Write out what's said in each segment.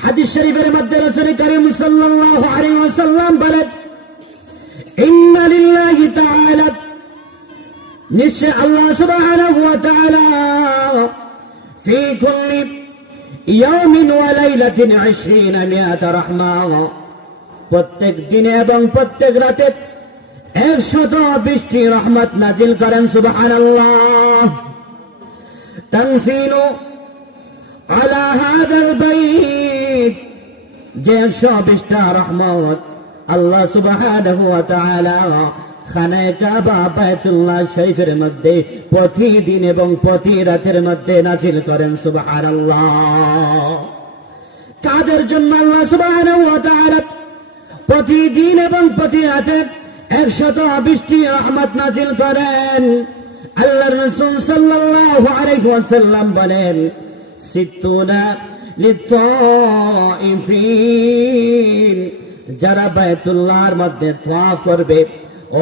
হাদিস শরীফের মধ্যে রাসূল করিম সাল্লাল্লাহু আলাইহি ওয়াসাল্লাম বলেন, ইন্না লিল্লাহি তাআলা, নিশ্চয় আল্লাহ সুবহানাহু ওয়া তাআলা ফি কুল্লি ইয়াউমিন ওয়া লাইলাতিন 20 মিয়াত রাহমা, প্রত্যেক দিনে এবং প্রত্যেক রাতে 120টি রহমত নাজিল করেন। সুবহানাল্লাহ। তানজিলু আলা হাযাল বাইত, যে 120টা রহমত আল্লাহ সুবহানাহু ওয়া তাআলা খানায়ে কাবা বাইতুল্লাহ শরীফের মধ্যে প্রতিদিন এবং প্রতি রাতের মধ্যে নাজিল করেন। সুবহানাল্লাহ। কাদের জন্য আল্লাহ সুবহানাহু ওয়া তাআলা প্রতিদিন এবং প্রতি রাতে 120টি রহমত নাজিল করেন? আল্লাহর রাসূল সাল্লাল্লাহু আলাইহি ওয়াসাল্লাম বলেন, সিত্তুনা লিত্তাইফিন, যারা বাইতুল্লাহর মধ্যে তওয়াফ করবে,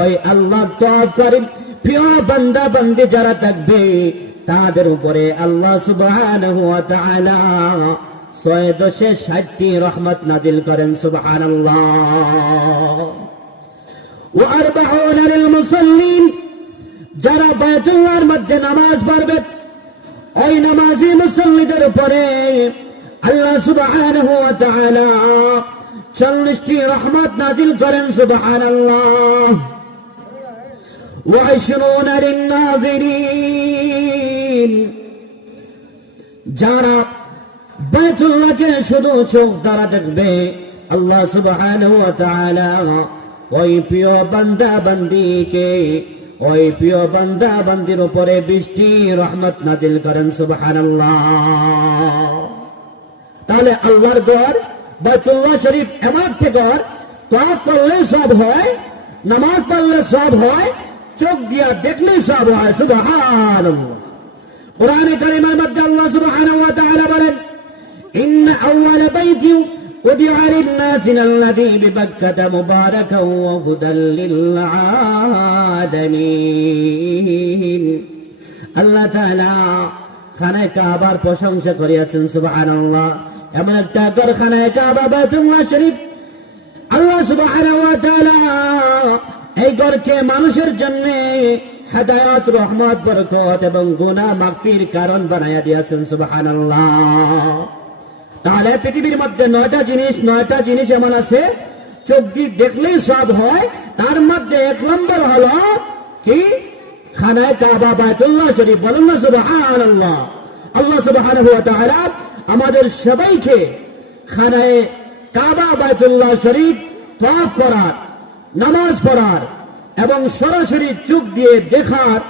ওই আল্লাহ তওয়াফ করেন প্রিয় বান্দা বান্দি যারা থাকবে, তাদের উপরে আল্লাহ সুবহানাহু ওয়া তাআলা 660টি রহমত নাজিল করেন। সুবহানাল্লাহ। ওয়া 40 লিল মুসাল্লিন, যারা বাইতুল্লাহর মধ্যে নামাজ পড়বে, ওই নামাজি মুসল্লিদের উপরে আল্লাহ সুবহানাহু ওয়া তাআলা 40টি রহমত নাজিল করেন। সুবহানাল্লাহ। ওয়া 20 লিন নাযিরিন, যারা বাইতুল্লাহকে শুধু চোখ দ্বারা দেখবে, আল্লাহ সুবহানাহু ওয়া তাআলা ওই প্রিয় বান্দা বান্দিকে, ওই প্রিয় বান্দা বান্দির উপরে 20টি রহমত নাজিল করেন। সুবহানাল্লাহ। তাহলে আল্লাহর ঘর বাইতুল্লাহ শরীফ এমন একটা ঘর, তওয়াফ করলে সব হয়, নামাজ পড়লে সব হয়, চোখ দিয়া দেখলে সব হয়। সুবহানাল্লাহ। কুরআনে কারীমের মধ্যে আল্লাহ সুবহানাহু ওয়া তাআলা বলেন, ইন্না আউওয়ালা বাইতি উদিআ লিন-নাসি আল্লাযী বিবাক্কাতা মুবারাকান ওয়া হুদাল লিল আলামিন। আল্লাহ তাআলা খানায়ে কাবার প্রশংসা করিয়াছেন। সুবহানাল্লাহ। এমন একটা ঘর খানায়ে কাবা বাইতুল্লাহ শরীফ, আল্লাহ সুবহানাহু ওয়া তাআলা এই ঘরকে মানুষের জন্য হেদায়েত, রহমত, বরকত এবং গুনাহ মাফির কারণ বানায়া দিয়েছেন। সুবহানাল্লাহ। তাহলে পৃথিবীর মধ্যে 9টা জিনিস এমন আছে, চোখ দিয়ে দেখলেই সব হয়। তার মধ্যে 1 নম্বর হলো কি? খানায়ে কাবা বাইতুল্লাহ শরীফ। বলুন না সুবহানাল্লাহ। আল্লাহ সুবহানাহু ওয়া তাআলা আমাদের সবাইকে খানায়ে কাবা বাইতুল্লাহ শরীফ তওয়াফ করার, নামাজ পড়ার এবং সরাসরি চোখ দিয়ে দেখার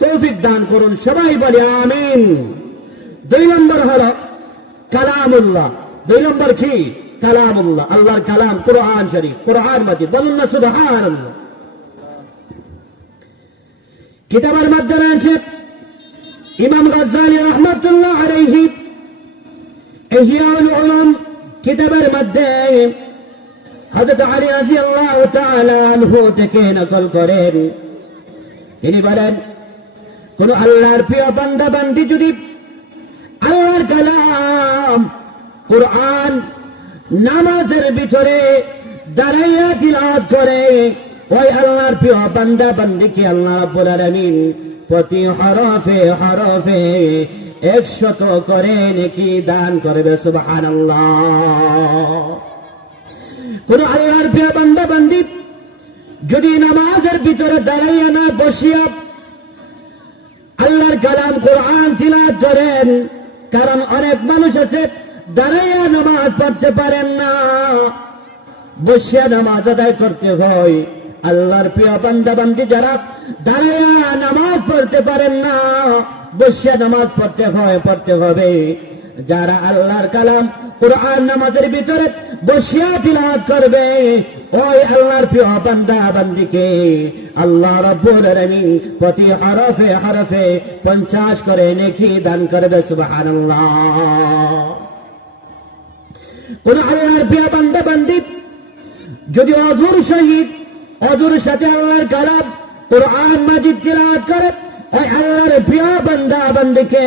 তৌফিক দান করুন। সবাই বলি আমিন। 2 নম্বর হলো কালামুল্লাহ। 2 নম্বর কি? কালামুল্লাহ, আল্লাহর কালাম, কুরআন শরীফ, কুরআন মাজিদ। বলুন না সুবহানাল্লাহ। কিতাবের মধ্যে রয়েছে ইমাম গাজ্জালী রাহমাতুল্লাহ আলাইহি ইহইয়াউল উলুম কিতাবের মধ্যে হযরত আলী রাদিয়াল্লাহু তাআলা আনহু থেকে নকল করেন, তিনি বলেন, কোন আল্লাহর প্রিয় বান্দা বান্দি যদি আল্লাহর কালাম কুরআন নামাজের ভিতরে দাঁড়াইয়া তিলাওয়াত করে, ওই আল্লাহর প্রিয় বান্দা বান্দিকে আল্লাহ রাব্বুল আলামিন প্রতি হরফে হরফে 100 করে নেকি দান করবে। সুবহানাল্লাহ। কোন আল্লাহর প্রিয় বান্দা বান্দি যদি নামাজের ভিতরে দাঁড়াইয়া না বসিয়া আল্লাহর কালাম কুরআন তিলাওয়াত করেন, কারণ অনেক মানুষ আছে দাঁড়াইয়া নামাজ পড়তে পারেন না, বসিয়া নামাজ আদায় করতে হয়। আল্লাহর প্রিয় বান্দা বান্দি যারা দাঁড়াইয়া নামাজ পড়তে পারেন না, বসিয়া নামাজ পড়তে হবে, যারা আল্লাহর কালাম কুরআন নামাজের ভিতরে বসিয়া তিলাওয়াত করবে, ওই আল্লাহর প্রিয় বান্দা বান্দিকে আল্লাহ রাব্বুল আলামিন প্রতি হরফে হরফে 50 করে নেকি দান করবে। সুবহানাল্লাহ। কোন আল্লাহর প্রিয় বান্দা বান্দি যদি অজুর সাথে আল্লাহর কালাম কুরআন মাজিদ তিলাওয়াত করে, ওই আল্লাহর প্রিয় বান্দা বান্দিকে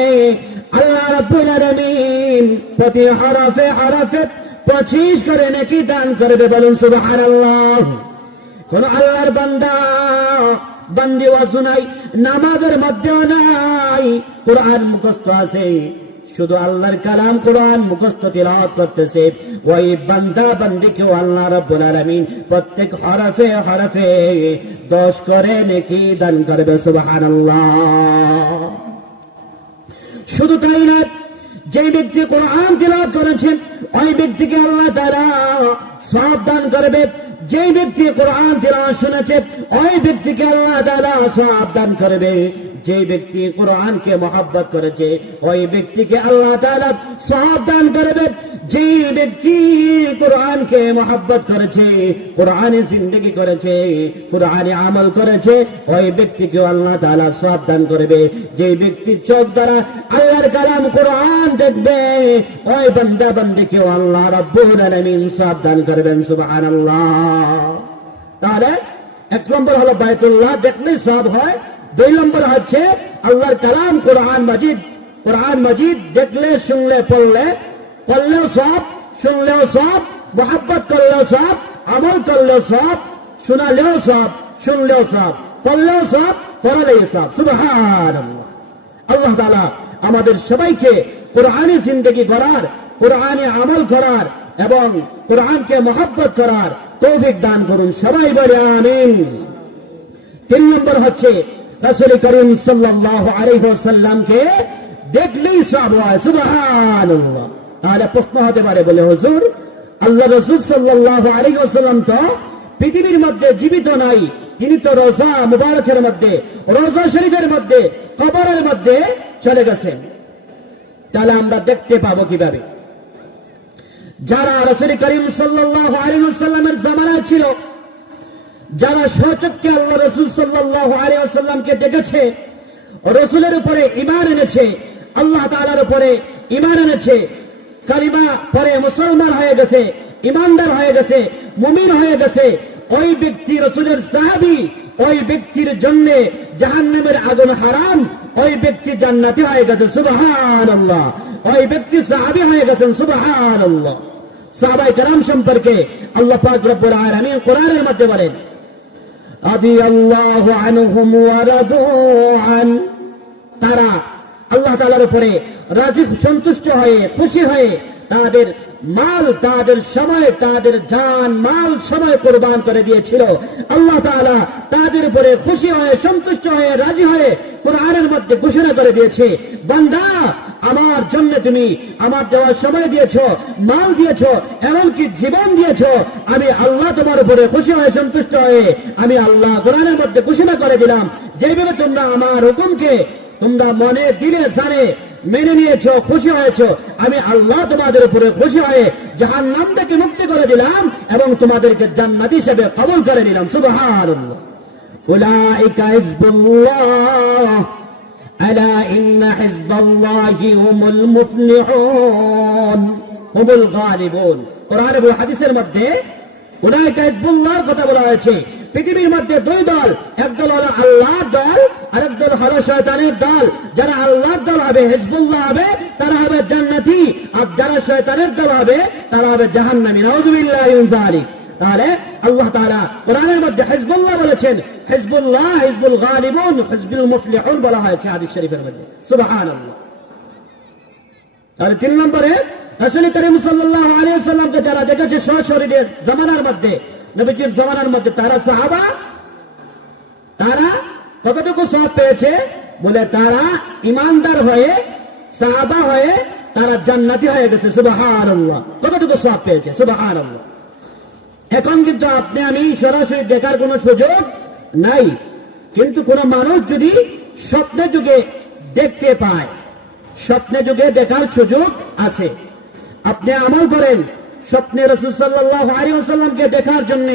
আল্লাহ রাব্বুল আলামিন প্রতি হরফে হরফে 25 করে নেকি দান করবে, বলুন সুবহানাল্লাহ। কোন আল্লাহর বান্দা বান্দি ওয়াজু নাই, নামাজের মধ্যেও নাই, কোরআন মুখস্থ আছে, শুধু আল্লাহর কালাম কোরআন মুখস্থ তিলাওয়াত করতেছে, ওই বান্দা বান্দিকেও আল্লাহ রাব্বুল আলামিন প্রত্যেক হরফে হরফে 10 করে নেকি দান করবে, সুবহানাল্লাহ। শুধু তাই না, যে ব্যক্তি কোরআন তিলাওয়াত করেছেন ওই ব্যক্তিকে আল্লাহ তাআলা সওয়াব দান করবে, যে ব্যক্তি কোরআন তিলাওয়াত শুনেছে ওই ব্যক্তিকে আল্লাহ তাআলা সওয়াব দান করবে, যে ব্যক্তি কোরআনকে মহব্বত করেছে ওই ব্যক্তিকে আল্লাহ তাআলা সওয়াব দান করবে, যে ব্যক্তি কোরআনকে মহব্বত করেছে, কোরআনে জিন্দেগি করেছে, কোরআনে আমল করেছে ওই ব্যক্তিকে আল্লাহ তাআলা সওয়াব দান করবে, যে ব্যক্তি চোখ দ্বারা আল্লাহর কালাম কোরআন দেখবে ওই বান্দা বান্দিকে আল্লাহ রাব্বুল আলামিন সওয়াব দান করবেন, সুবহানাল্লাহ। তাহলে 1 নম্বর হলো বাইতুল্লাহ দেখলে সওয়াব হয়, 2 নম্বর হচ্ছে আল্লাহর কালাম কোরআন মাজিদ, কোরআন মাজিদ দেখলে শুনলে পড়লেও সওয়াব, শুনলেও সওয়াব, মুহাব্বত করলেও সওয়াব, আমল করলেও সওয়াব, শোনালেও সওয়াব, শুনলেও সওয়াব, পড়লেও সওয়াব, পড়ালেও সওয়াব, সুবহানাল্লাহ। আল্লাহ তাআলা আমাদের সবাইকে কোরআনে জিন্দেগি করার, কোরআনে আমল করার এবং কোরআনকে মুহাব্বত করার তৌফিক দান করুন, সবাই বলে আমিন। 3 নম্বর হচ্ছে রাসূল করিম সাল্লাল্লাহু আলাইহি ওয়াসাল্লামকে দেখলেই সওয়াব হয়, সুবহানাল্লাহ। তাহলে প্রশ্ন হতে পারে, বলে হুজুর আল্লাহ রাসূল সাল্লাল্লাহু আলাইহি ওয়াসাল্লাম তো পৃথিবীর মধ্যে জীবিত নাই, তিনি তো রওজা মুবারকের মধ্যে, রওজা শরীফের মধ্যে, কবরের মধ্যে চলে গেছেন, তাহলে আমরা দেখতে পাবো কিভাবে? যারা রাসূল করিম সাল্লাল্লাহু আলাইহি ওয়াসাল্লামের জামানায় ছিল, যারা স্বচক্ষে আল্লাহ রাসূল সাল্লাল্লাহু আলাইহি ওয়াসাল্লামকে দেখেছে, রাসূলের উপরে ঈমান এনেছে, আল্লাহ তাআলার উপরে ঈমান এনেছে, কালিমা পড়ে মুসলমান হয়ে গেছে, ঈমানদার হয়ে গেছে, মুমিন হয়ে গেছে, ওই ব্যক্তি রাসূলের সাহাবী, ওই ব্যক্তির জন্য জাহান্নামের আগুন হারাম, ওই ব্যক্তি জান্নাতি হয়ে গেছে, সুবহানাল্লাহ। ওই ব্যক্তি সাহাবী হয়ে গেছেন, সুবহানাল্লাহ। সাহাবায়ে কেরাম সম্পর্কে আল্লাহ পাক রব্বুল আলামিন কোরআনের মধ্যে বলেন, রাদিয়াল্লাহু আনহুম ওয়া রাদু আন, তারা আল্লাহ তাআলার উপরে রাজি সন্তুষ্ট হয়ে খুশি হয়ে তাদের মাল, তাদের সময়, তাদের জান মাল সময় কুরবান করে দিয়েছিল। আল্লাহ তাআলা তাদের উপরে খুশি হয়ে সন্তুষ্ট হয়ে রাজি হয়ে কোরআনের মধ্যে ঘোষণা করে দিয়েছে, বান্দা আমার জন্য তুমি আমার দেওয়ার সময় দিয়েছো, মাল দিয়েছো, এমনকি জীবন দিয়েছো, আমি আল্লাহ তোমার উপরে খুশি হয়ে সন্তুষ্ট হয়ে আমি আল্লাহ কোরআনের মধ্যে ঘোষণা করে দিলাম, যেভাবে তোমরা আমার হুকুমকে তোমরা মনে দিলে জানে মেনে নিয়েছো, খুশি হয়েছো, আমি আল্লাহ তোমাদের উপরে খুশি হয়ে জাহান্নাম থেকে মুক্তি করে দিলাম এবং তোমাদেরকে জান্নাতি হিসেবে কবুল করে নিলাম, সুবহানাল্লাহ। উলাইকা হিজবুল্লাহ আলা ইন্না হিজবাল্লাহি হুমুল মুফলিহুন হুমুল গালিবুন। কোরআন এবং হাদিসের মধ্যে উলাইকা হিজবুল্লাহর কথা বলা হয়েছে। পৃথিবীর মধ্যে 2 দল, এক দল হলো আল্লাহর দল, আরেক দল হলো শয়তানের দল। যারা আল্লাহর দল হবে, হিজবুল্লাহ হবে, তারা হবে জান্নাতি, আর যারা শয়তানের দল হবে তারা হবে জাহান্নামী, নাউযুবিল্লাহি মিন যালিক। তাহলে আল্লাহ তাআলা কোরআনের মধ্যে হিজবুল্লাহ বলেছেন, হিজবুল্লাহ, হিজবুল গালিবুন, হিজবুল মুফলিহুন বলা হয়েছে হাদিস শরীফের মধ্যে, সুবহানাল্লাহ। তাহলে 3 নম্বরে রাসূল করিম সাল্লাল্লাহু আলাইহি ওয়াসাল্লামকে যারা দেখেছে সশরীরে জামানার মধ্যে, নবীজির জামানার মধ্যে, তারা সাহাবা, তারা কতটুকু সওয়াব পেয়েছে? বলে তারা ঈমানদার হয়ে, সাহাবা হয়ে তারা জান্নাতি হয়ে গেছে, সুবহানাল্লাহ। কতটুকু সওয়াব পেয়েছে, সুবহানাল্লাহ। এখন কিন্তু আপনি আমি সরাসরি দেখার কোনো সুযোগ নাই, কিন্তু কোন মানুষ যদি স্বপ্নে যুগে দেখতে পায়, স্বপ্নে যুগে দেখার সুযোগ আছে। আপনি আমল করেন, স্বপ্নে রাসূল সাল্লাল্লাহু আলাইহি ওয়াসাল্লামকে দেখার জন্য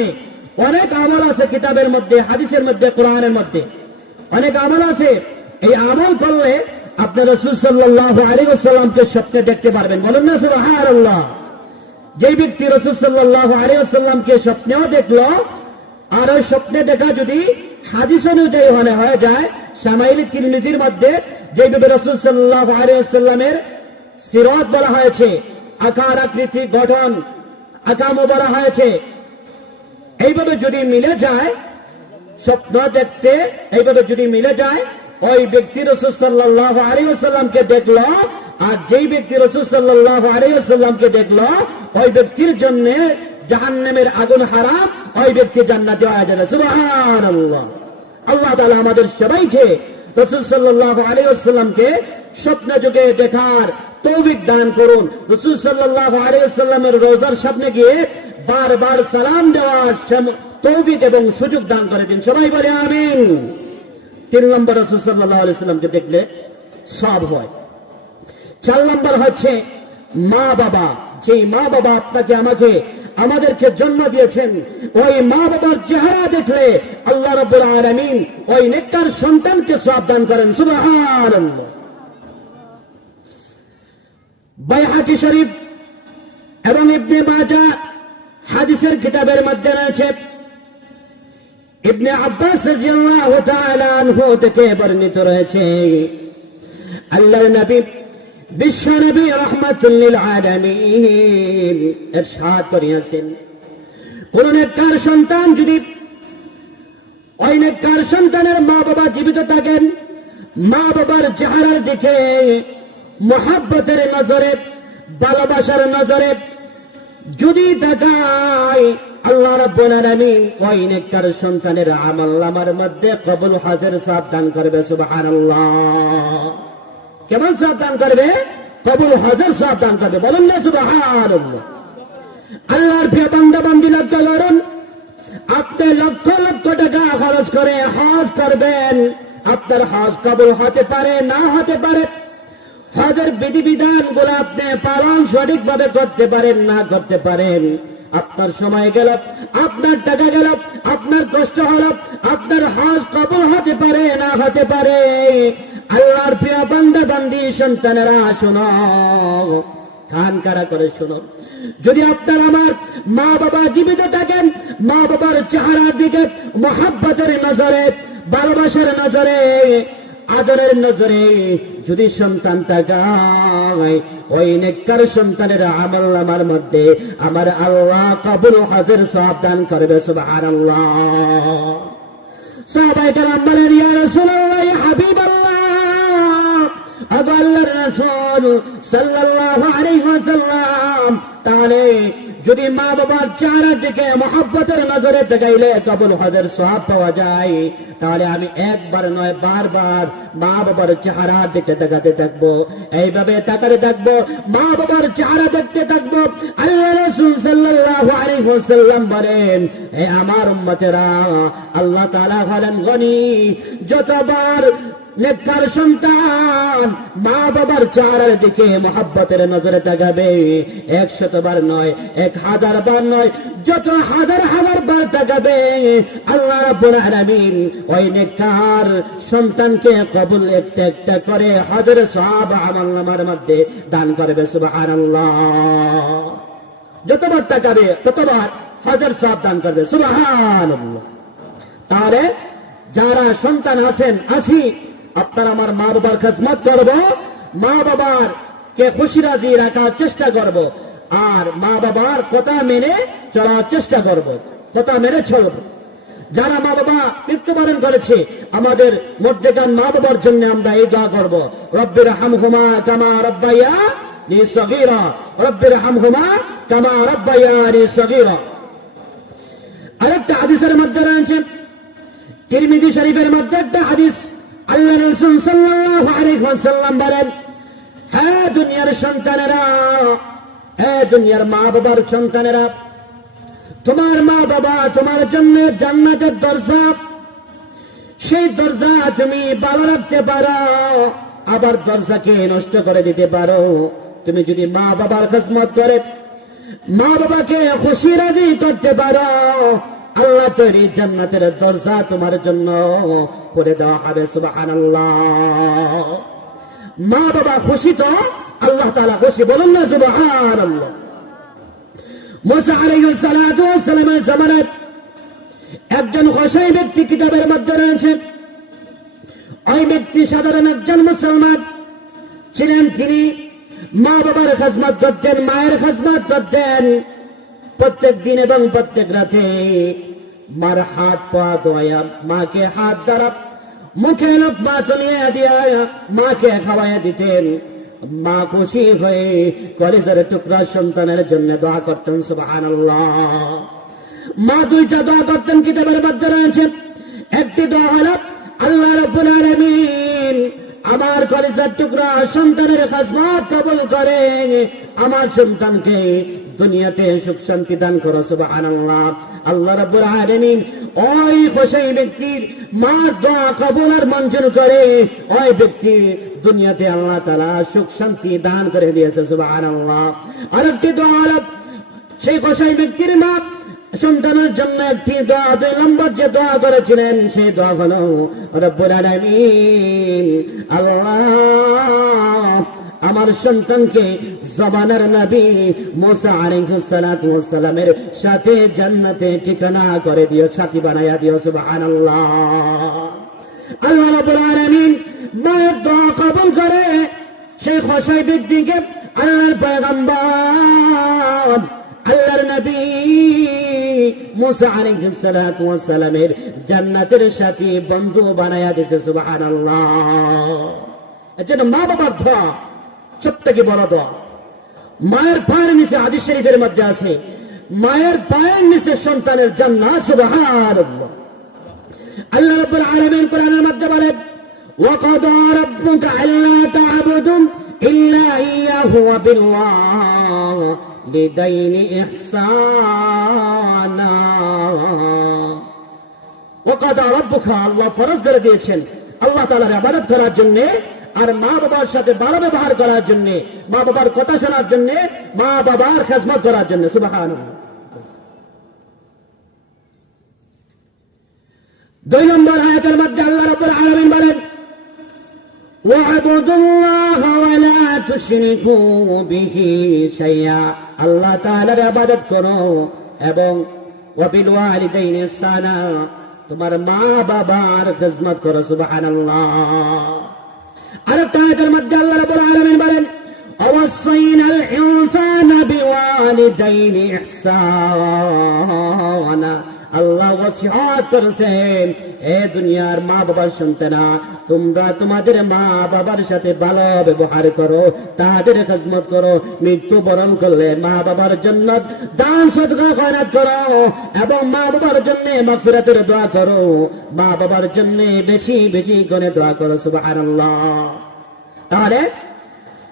অনেক আমল আছে, কিতাবের মধ্যে, হাদিসের মধ্যে, কোরআনের মধ্যে অনেক আমল আছে। এই আমল করলে আপনি রাসূল সাল্লাল্লাহু আলাইহি ওয়াসাল্লামকে স্বপ্নে দেখতে পারবেন, বলেন না সুবহানাল্লাহ। যে ব্যক্তি রাসূল সাল্লাল্লাহু আলাইহি ওয়াসাল্লামকে স্বপ্নেও দেখলো, আর ওই স্বপ্নে দেখা যদি হাদিস অনুযায়ী হয়ে যায়, শামাইল তিরমিজির মধ্যে যেভাবে রাসূল সাল্লাল্লাহু আলাইহি ওয়াসাল্লামের সিরাত বলা হয়েছে, আকার আকৃতি গঠন আকামও বলা হয়েছে, এইভাবে যদি মিলে যায়, স্বপ্ন দেখতে এইভাবে যদি মিলে যায়, ওই ব্যক্তি রাসূল সাল্লাল্লাহু আলাইহি ওয়াসাল্লামকে দেখলো, আর যেই ব্যক্তি রাসূল সাল্লাল্লাহু আলাইহি ওয়াসাল্লামকে দেখলো, ওই ব্যক্তির জন্য জাহান্নামের আগুন হারাম, ওই ব্যক্তি জান্নাতে হয়ে যাবে। সুবহানাল্লাহ। আল্লাহ তাআলা আমাদের সবাইকে রাসূল সাল্লাল্লাহু আলাইহি ওয়াসাল্লামকে স্বপ্ন যুগে দেখার তৌফিক দান করুন। রাসূল সাল্লাল্লাহু আলাইহি ওয়াসাল্লামের রওজার সামনে গিয়ে বারবার সালাম দেওয়ার তৌফিক এবং সুযোগ দান করে দিন। সবাই বলে আমিন। 3 নম্বর, রাসূল সাল্লাল্লাহু আলাইহি ওয়াসাল্লামকে দেখলে সওয়াব হয়। 4 নম্বর হচ্ছে মা বাবা। যে মা বাবা আপনাকে আমাকে আমাদেরকে জন্ম দিয়েছেন, ওই মা বাবার চেহারা দেখলে আল্লাহ রাব্বুল আলামিন ওই নেককার সন্তানকে সওয়াব দান করেন। সুবহানাল্লাহ। বাইহাকি শরীফ এবং ইবনে মাজাহ হাদিসের কিতাবের মধ্যে রয়েছে, ইবনে আব্বাস রাদিয়াল্লাহু তাআলা আনহু থেকে বর্ণিত রয়েছে, আল্লাহর নবী বিশ্ব নবী রাহমাতুল লিল আলামিন ইরশাদ করিয়াছেন, কোন নেককার সন্তান যদি ওই নেককার সন্তানের মা বাবা জীবিত থাকেন, মা বাবার চেহারার দিকে মহব্বতের নজরে, ভালোবাসার নজরে যদি তাকায়, আল্লাহ রাব্বুল আলামিন ওই নেককার সন্তানের আমলনামার মধ্যে কবুল হাজির সওয়াব দান করবে। সুবহানাল্লাহ। কেমন সওয়াব দান করবে? কবুল হাজির সওয়াব দান করবে। বলুন না সুবহানাল্লাহ। আল্লাহর প্রিয় বান্দা বান্দি, লক্ষ্য করুন, আপনি লক্ষ লক্ষ টাকা খরচ করে হজ করবেন, আপনার হজ কবুল হতে পারে, না হতে পারে। হজের বিধিবিধান গুলো আপনি পালন সঠিকভাবে করতে পারেন, না করতে পারেন। আপনার সময় গেল, আপনার টাকা গেল, আপনার কষ্ট হল, আপনার হজ কবুল হতে পারে, না হতে পারে। আল্লাহর প্রিয় বান্দা বান্দি সন্তানেরা, শোনো, কান কারা করে শোনো, যদি আপনার আমার মা বাবা জীবিত থাকেন, মা বাবার চেহারার দিকে মহব্বতের নজরে, ভালোবাসার নজরে, আদরের নজরে যদি সন্তান তাকায়, ওই নেককার সন্তানের আমলনামার মধ্যে আমার আল্লাহ কবুল হাজির সওয়াব দান করবে। সুবহানাল্লাহ। সাহাবায়ে কেরাম বলেন, ইয়া রাসূলুল্লাহ, ইয়া হাবিবাল্লাহ, আল্লাহর রাসূল সাল্লাল্লাহু আলাইহি ওয়াসাল্লাম, তাহলে যদি মা বাবার চেহারার দিকে মহব্বতের নজরে তাকাইলে কবুল হজের সওয়াব পাওয়া যায়, তাহলে আমি একবার নয় বারবার মা বাবার চেহারার দিকে তাকাতে থাকবো, এইভাবে তাকাতে থাকবো, মা বাবার চেহারা দেখতে থাকবো। আল্লাহ রাসূল সাল্লাল্লাহু আলাইহি ওয়াসাল্লাম বলেন, হে আমার উম্মতেরা, আল্লাহ তাআলা হলেন গনি, যতবার নেককার সন্তান মা বাবার চেহারার দিকে মহব্বতের নজরে তাকাবে, 100 বার নয়, 1000 বার নয়, যত হাজার হাজার বার তাকাবে, আল্লাহ রাব্বুল আলামিন ওই নেককার সন্তানকে কবুল একটা একটা করে হজের সওয়াব আমলনামার মধ্যে দান করবে। সুবহানাল্লাহ। যতবার তাকাবে ততবার হজের সওয়াব দান করবে। সুবহানাল্লাহ। তাহলে যারা সন্তান আছি, আপনার আমার মা বাবার খেদমত করব, মা বাবার কে খুশি রাজি রাখার চেষ্টা করব, আর মা বাবার কথা মেনে চলার চেষ্টা করব, কথা মেনে চলব। যারা মা বাবা মৃত্যুবরণ করেছে, আমাদের মধ্যেকার মা বাবার জন্য আমরা এই দোয়া করব, রব্বির হামহুমা কামা রাব্বায়ানি সগীরা, রব্বির হামহুমা কামা রাব্বায়ানি সগীরা। আরেকটা হাদিসের মধ্যে রয়েছে, তিরমিজি শরীফের মধ্যে একটা হাদিস, আল্লাহ রাসূল সাল্লাল্লাহু আলাইহি ওয়াসাল্লাম বলেন, হে দুনিয়ার সন্তানেরা, হে দুনিয়ার মা বাবার সন্তানেরা, তোমার মা বাবা তোমার জন্য জান্নাতের দরজা, সেই দরজা তুমি ভালো রাখতে পারো, আবার দরজাকে নষ্ট করে দিতে পারো। তুমি যদি মা বাবার খেদমত করে মা বাবাকে খুশি রাজি করতে পারো, আল্লাহ তৈরি জান্নাতের দরজা তোমার জন্য করে দেওয়া হবে। সুবহানাল্লাহ। মা বাবা খুশি তো আল্লাহ তাআলা খুশি। বলুন না সুবহানাল্লাহ। মুসা আলাইহিস সালাতু ওয়াস সালামের জামানায় একজন খোশাই ব্যক্তি কিতাবের মধ্যে রয়েছে, ওই ব্যক্তি সাধারণ একজন মুসলমান ছিলেন, তিনি মা বাবার খেদমত করতেন, মায়ের খেদমত করতেন। প্রত্যেক দিন এবং প্রত্যেক রাতে মার হাত পা ধোয়া, মাকে হাত দ্বারা মুখে লোকমা তুলিয়ে দিয়া মাকে খাওয়াইয়া দিতেন। মা খুশি হয়ে কলিজার টুকরা সন্তানের জন্য দোয়া করতেন। সুবহানাল্লাহ। মা দুইটা দোয়া করতেন, কিতাবের মধ্যে রয়েছে। একটি দোয়া হলো, আল্লাহ রাব্বুল আলামিন আমার কলিজার টুকরা সন্তানের খেদমত কবুল করে আমার সন্তানকে দুনিয়াতে সুখ শান্তি দান করো। সুবহানাল্লাহ। আল্লাহ রাব্বুল আলামিন ওই খুশি ব্যক্তির মা দোয়া কবুল আর মঞ্জুর করে ওই ব্যক্তি দুনিয়াতে আল্লাহ তাআলা সুখ শান্তি দান করে দিয়েছে। সুবহানাল্লাহ। আরেকটি দোয়া হলো, সেই খুশি ব্যক্তির মা সন্তানের জন্য একটি দোয়া, 2 নম্বর যে দোয়া করেছিলেন সেই দোয়া হলো, রব্বুল আলামিন আল্লাহ আমার সন্তানকে জমানার নবী মুসা আলাইহিস সালাতু ওয়াস সালামের সাথে জান্নাতে ঠিকানা করে দিও, সাথী বানায়া দিও। সুবহানাল্লাহ। আল্লাহ রাব্বুল আলামিন মায়ের দোয়া কবুল করে সেই খুশি ব্যক্তিকে আল্লাহর পয়গম্বর আল্লাহর নবী মুসা আলাইহিস সালাতু ওয়াস সালামের জান্নাতের সাথী বন্ধু বানায়া দিয়েছে। সুবহানাল্লাহ। এজন্য মা বাবার দোয়া সবথেকে বড় দোয়া। মায়ের পায়ের নিচে, হাদিস শরীফের মধ্যে আছে, মায়ের পায়ের নিচে সন্তানের জান্নাত। সুবহানাল্লাহ। আল্লাহ রাব্বুল আলামিন কোরআনের মধ্যে বলেন, ওয়াকাদা রাব্বুকা আল্লা তা'বুদু ইল্লা ইয়্যাহু ওয়া বিল ওয়ালিদাইনি ইহসানা। ওয়াকাদা রাব্বুকা, আল্লাহ ফরজ করে দিয়েছেন আল্লাহ তাআলার ইবাদত করার জন্য আর মা বাবার সাথে ভালো ব্যবহার করার জন্য, মা বাবার কথা শোনার জন্য, মা বাবার খেদমত করার জন্য। সুবহানাল্লাহ। 2 নম্বর আয়াতের মধ্যে আল্লাহ রাব্বুল আলামিন বলেন, ওয়া'বুদুল্লাহ ওয়া লা তুশরিকু বিহি শাইআ, আল্লাহ তাআলার ইবাদত করো এবং ওয়া বিল ওয়ালিদাইনি ইহসানা, তোমার মা বাবার খেদমত করো। সুবহানাল্লাহ। আরেকটা আয়াতের মধ্যে আল্লাহ রাব্বুল আলামিন বলেন, ওয়াসাইনাল ইনসানা বিওয়ালিদাইনি ইহসানা, আল্লাহ ওয়াসিয়াত করেছেন, এ দুনিয়ার মা বাবার সন্তানা, তোমরা তোমাদের মা বাবার সাথে ভালো ব্যবহার করো, তাদের খেদমত করো, মৃত্যু বরণ করলে মা বাবার জন্য দান সদকা খয়রাত করো এবং মা বাবার জন্য মাগফিরাতের দোয়া করো, মা বাবার জন্য বেশি বেশি করে দোয়া করো। সুবহানাল্লাহ। তাহলে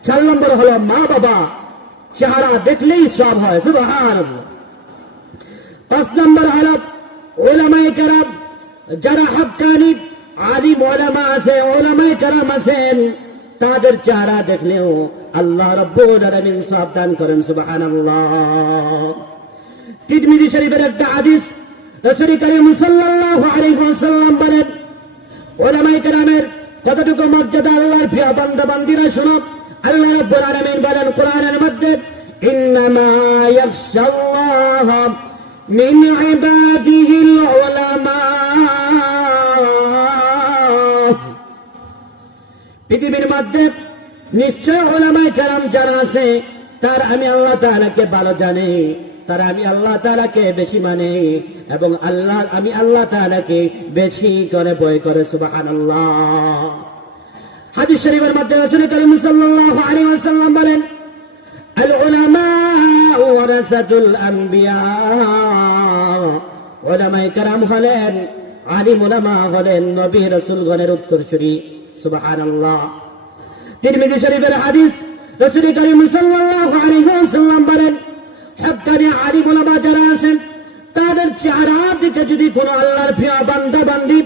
4 নম্বর হলো মা বাবা চেহারা দেখলেই সব হয়। সুবহানাল্লাহ। 5 নম্বর হলো উলামায়ে কেরাম, যারা হক্কানি আলিম উলামা আছে, উলামায়ে কেরাম আছেন, তাদের চেহারা দেখলেও আল্লাহ রাব্বুল আলামিন সব দান করেন। সুবহানাল্লাহ। তিরমিজি শরীফের একটা হাদিস, রাসূল করিম সাল্লাল্লাহু আলাইহি ওয়াসাল্লাম বলেন, উলামায়ে কেরামের কতটুকু মর্যাদা আল্লাহর প্রিয় বান্দা বান্দীরা শুনো। আল্লাহ রাব্বুল আলামিন বলেন কোরআনের মধ্যে, ইন্নামা ইয়াখশাল্লাহ মিন ইবাদিহিল উলামা, পৃথিবীর মধ্যে নিশ্চয় উলামায়ে কেরাম যারা আছে তার আমি আল্লাহ তাআলাকে ভালো জানি, তারা আমি আল্লাহ তাআলাকে বেশি মানে এবং আমি আল্লাহ তাআলাকে বেশি করে ভয় করে। সুবহানাল্লাহ। হাদিস শরীফের মধ্যে রাসূল করিম সাল্লাল্লাহু আলাইহি ওয়াসাল্লাম বলেন, আল উলামা ওয়ারাসাতুল আম্বিয়া, উলামায়ে কেরাম হলেন, আলিম উলামা হলেন নবী রাসূলগণের উত্তরসূরি। সুবহানাল্লাহ। তিরমিজি শরীফের হাদিস, রাসূল করিম সাল্লাল্লাহু আলাইহি ওয়াসাল্লাম বলেন, হক্কানি আলিম উলামা যারা আছেন তাদের চেহারা দিকে যদি কোনো আল্লাহর প্রিয় বান্দা বান্দি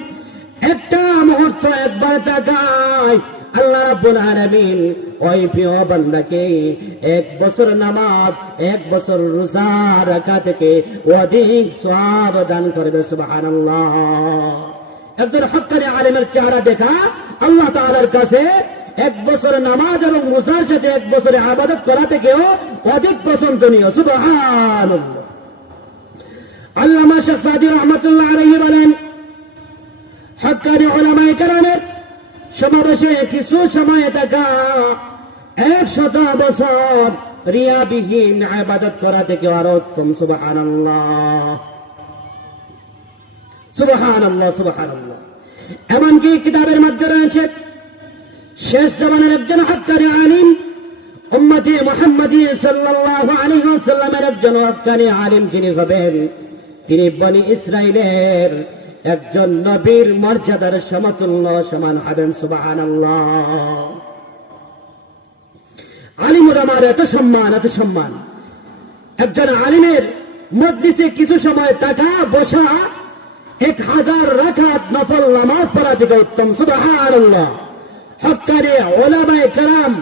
একটা মুহূর্ত একবার তাকায়, আল্লাহ রাব্বুল আলামিন ওই প্রিয় বান্দাকে 1 বছর নামাজ, 1 বছর রোজা রাখা থেকে অধিক সওয়াব দান করবে। সুবহানাল্লাহ। একজন হক্কানি আলিমের চেহারা দেখা আল্লাহ তাআলার কাছে 1 বছর নামাজ এবং রোজার সাথে 1 বছরে ইবাদত করা থেকেও অধিক পছন্দনীয়। সুবহানাল্লাহ। আল্লামা শেখ সাদী রাহমাতুল্লাহ আলাইহি বলেন, হক্কানি উলামায়ে কেরামের সমাবেশে কিছু সময় থাকা 100 বছর রিয়াবিহীন ইবাদত করা থেকে আরো উত্তম। সুবহানাল্লাহ, সুবহানাল্লাহ, সুবহানাল্লাহ। এমনকি কিতাবের মধ্যে রয়েছে শেষ জামানের একজন হক্কানি আলিম, উম্মতি মুহাম্মদী সাল্লাল্লাহু আলাইহি ওয়াসাল্লামের একজন হক্কানি আলিম যিনি হবেন, তিনি বনি ইসরাইলের একজন নবীর মর্যাদার সমতুল্য সমান হবেন। সুবহানাল্লাহ। আলিম উলামার এত সম্মান, এত সম্মান। একজন আলিমের মজলিসে কিছু সময় থাকা, বসা 1000 রাকাত নফল নামাজ পড়া থেকে উত্তম। সুবহানাল্লাহ। হক্কানি উলামায়ে কেরাম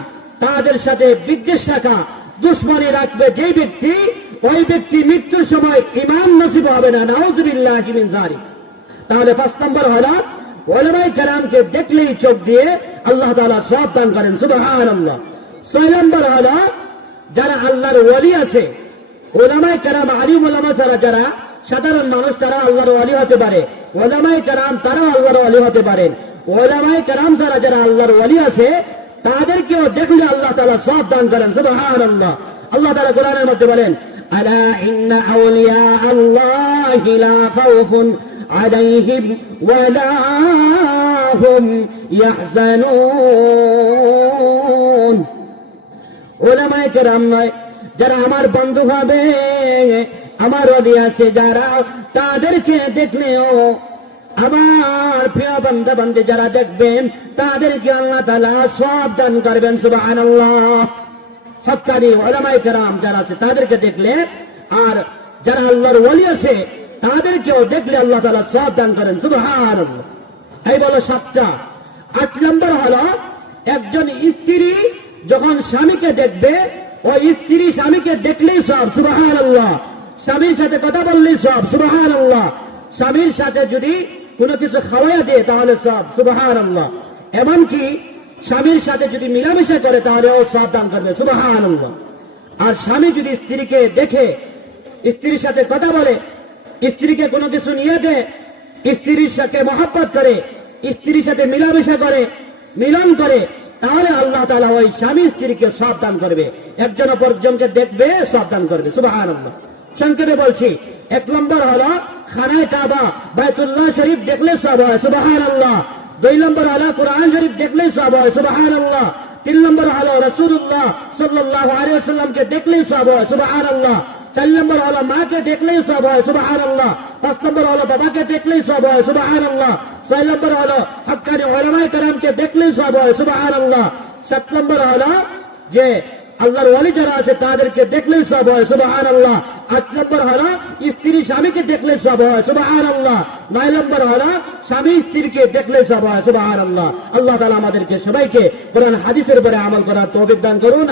তাদের সাথে বিদ্বেষ রাখা, দুশমনী রাখবে যে ব্যক্তি, ওই ব্যক্তি মৃত্যুর সময় ঈমান নসিব হবে না। নাউযুবিল্লাহি মিন যালিক। তাহলে 5 নম্বর হলো উলামায়ে কেরামকে দেখলেই চোখ দিয়ে আল্লাহ তাআলা সওয়াব দান করেন। সুবহানাল্লাহ। 6 নম্বর হলো যারা আল্লাহর ওলি আছে, উলামায়ে কেরাম, আলিম উলামা ছাড়া যারা সাধারণ মানুষ, তারা আল্লাহর ওলি হতে পারে। উলামায়ে কেরাম তারাও আল্লাহর ওলি হতে পারেন। উলামায়ে কেরাম ছাড়া যারা আল্লাহর ওলি আছে, তাদেরকেও দেখলে আল্লাহ তাআলা সওয়াব দান করেন। সুবহানাল্লাহ। আল্লাহ তাআলা কোরআনের মধ্যে বলেন, আলা ইন্না আউলিয়া আল্লাহি লা খাউফুন আলাইহিম ওয়া লা হুম ইয়াহজানুন। উলামায়ে কেরাম নয়, যারা আমার বন্ধু হবে, আমার ওলি আছে যারা, তাদেরকে দেখলেও, আমার প্রিয় বান্দা বান্দী যারা দেখবেন, তাদেরকে আল্লাহ তাআলা সওয়াব দান করবেন। সুবহানাল্লাহ। হক্কানি উলামায়ে কেরাম যারা আছে তাদেরকে দেখলে, আর যারা আল্লাহর ওলি আছে তাদেরকেও দেখলে আল্লাহ তাআলা সওয়াব দান করেন। সুবহানাল্লাহ। এই বলো 7টা। 8 নম্বর হলো একজন স্ত্রী যখন স্বামীকে দেখবে, ওই স্ত্রী স্বামীকে দেখলেই সওয়াব। সুবহানাল্লাহ। স্বামীর সাথে কথা বললেই সওয়াব। সুবহানাল্লাহ। স্বামীর সাথে যদি কোনো কিছু খাওয়াইয়া দেয় তাহলে সওয়াব। সুবহানাল্লাহ। এমনকি স্বামীর সাথে যদি মিলামেশা করে তাহলে ও সওয়াব দান করবে। সুবহানাল্লাহ। আর স্বামী যদি স্ত্রীকে দেখে, স্ত্রীর সাথে কথা বলে, স্ত্রীকে কোনো কিছু নিয়ে দেয়, স্ত্রীর সাথে মহব্বত করে, স্ত্রীর সাথে মিলামেশা করে, মিলন করে, তাহলে আল্লাহ তাআলা ওই স্বামী স্ত্রীকে সওয়াব দান করবে। একজন অপরজনকে দেখবে, সওয়াব দান করবে। সুবহানাল্লাহ। সংক্ষেপে বলছি, 1 নম্বর হলো খানায়ে কাবা, বাইতুল্লাহ শরীফ দেখলে সওয়াব হয়। সুবহানাল্লাহ। 2 নম্বর হলো কোরআন শরীফ দেখলে সওয়াব হয়। সুবহানাল্লাহ। 3 নম্বর হলো রাসূলুল্লাহ সাল্লাল্লাহু আলাইহি ওয়াসাল্লামকে দেখলে সওয়াব হয়। সুবহানাল্লাহ। 4 নম্বর হলো মাকে দেখলেই সওয়াব হয়। সুবহানাল্লাহ। 5 নম্বর হলো বাবাকে দেখলেই সওয়াব হয়। সুবহানাল্লাহ। 6 নম্বর হলো হক্কানি উলামায়ে কেরামকে দেখলেই সওয়াব হয়। সুবহানাল্লাহ। 7 নম্বর হলো যে আল্লাহর ওলি যারা আছে তাদেরকে দেখলেই সওয়াব হয়। সুবহানাল্লাহ। 8 নম্বর হলো স্ত্রী স্বামীকে দেখলে সওয়াব হয়। সুবহানাল্লাহ। 9 নম্বর হলো স্বামী স্ত্রীকে দেখলে সওয়াব হয়। সুবহানাল্লাহ। আল্লাহ তাআলা আমাদেরকে সবাইকে কোরআন হাদিসের উপরে আমল করার তৌফিক দান করুন।